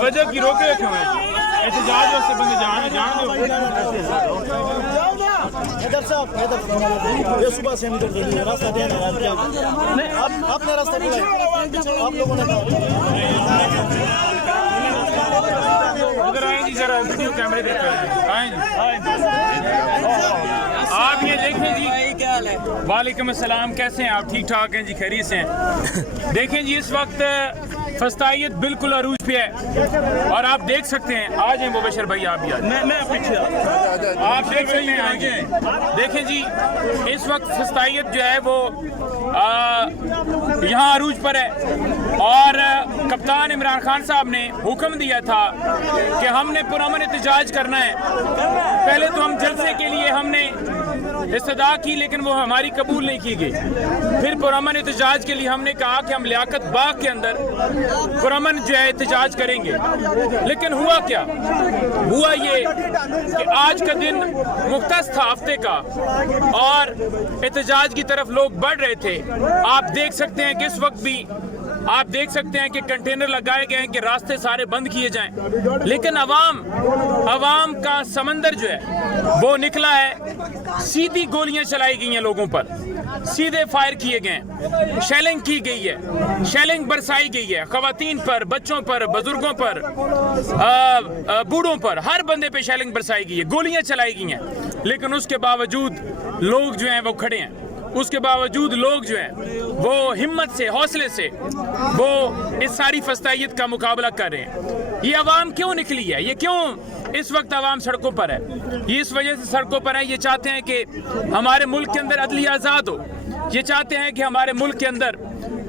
وجہ کی روکے کیوں ہیں احتجاج واسطے بندے جان دو حیدر صاحب یہ صبح سے ہم ادھر راستہ دے رہے ہیں آپ نے راستہ دیا آپ لوگوں نے ادھر آئیں جی ذرا ویڈیو کیمرے دیکھ کر آئیں جی آپ یہ دیکھیں جی وعلیکم السلام کیسے ہیں آپ ٹھیک ٹھاک ہیں جی خیریت سے ہیں دیکھیں جی اس وقت فسطائیت بالکل عروج پہ ہے اور آپ دیکھ سکتے ہیں آ جائیں مبشر بھائی آپ بھی میں پیچھے آپ دیکھ سکتے ہیں آگے دیکھیں جی اس وقت فسطائیت جو ہے وہ یہاں عروج پر ہے اور کپتان عمران خان صاحب نے حکم دیا تھا کہ ہم نے پرامن احتجاج کرنا ہے پہلے تو ہم جلسے کے لیے ہم نے استدعا کی لیکن وہ ہماری قبول نہیں کی گئی پھر پرامن احتجاج کے لیے ہم نے کہا کہ ہم لیاقت باغ کے اندر پرامن جو ہے احتجاج کریں گے لیکن ہوا کیا ہوا یہ کہ آج کا دن مختص تھا ہفتے کا اور احتجاج کی طرف لوگ بڑھ رہے تھے آپ دیکھ سکتے ہیں کہ اس وقت بھی آپ دیکھ سکتے ہیں کہ کنٹینر لگائے گئے ہیں کہ راستے سارے بند کیے جائیں لیکن عوام کا سمندر جو ہے وہ نکلا ہے سیدھی گولیاں چلائی گئی ہیں لوگوں پر سیدھے فائر کیے گئے ہیں شیلنگ کی گئی ہے شیلنگ برسائی گئی ہے خواتین پر بچوں پر بزرگوں پر بوڑھوں پر ہر بندے پہ شیلنگ برسائی گئی ہے گولیاں چلائی گئی ہیں لیکن اس کے باوجود لوگ جو ہیں وہ کھڑے ہیں اس کے باوجود لوگ جو ہیں وہ ہمت سے حوصلے سے وہ اس ساری فسطائیت کا مقابلہ کر رہے ہیں یہ عوام کیوں نکلی ہے یہ کیوں اس وقت عوام سڑکوں پر ہے یہ اس وجہ سے سڑکوں پر ہے یہ چاہتے ہیں کہ ہمارے ملک کے اندر عدلیہ آزاد ہو یہ چاہتے ہیں کہ ہمارے ملک کے اندر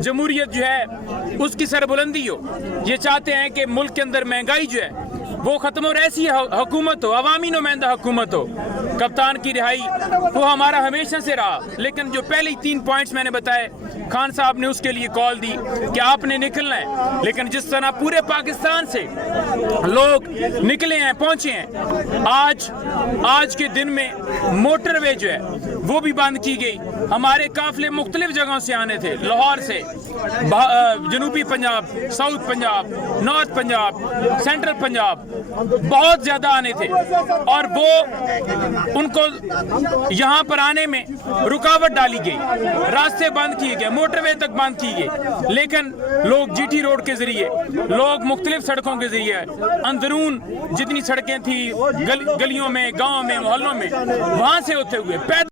جمہوریت جو ہے اس کی سربلندی ہو یہ چاہتے ہیں کہ ملک کے اندر مہنگائی جو ہے وہ ختم ہو ایسی حکومت ہو عوامی نمائندہ حکومت ہو کپتان کی رہائی وہ ہمارا ہمیشہ سے رہا لیکن جو پہلی 3 پوائنٹس میں نے بتائے خان صاحب نے اس کے لیے کال دی کہ آپ نے نکلنا ہے لیکن جس طرح پورے پاکستان سے لوگ نکلے ہیں پہنچے ہیں آج کے دن میں موٹر وے جو ہے وہ بھی بند کی گئی ہمارے قافلے مختلف جگہوں سے آنے تھے لاہور سے جنوبی Punjab south Punjab north Punjab central Punjab بہت زیادہ آنے تھے اور وہ ان کو یہاں پر آنے میں رکاوٹ ڈالی گئی راستے بند کیے گئے موٹر وے تک بند کی گئی لیکن لوگ جی ٹی روڈ کے ذریعے لوگ مختلف سڑکوں کے ذریعے اندرون جتنی سڑکیں تھیں گلیوں میں گاؤں میں محلوں میں وہاں سے ہوتے ہوئے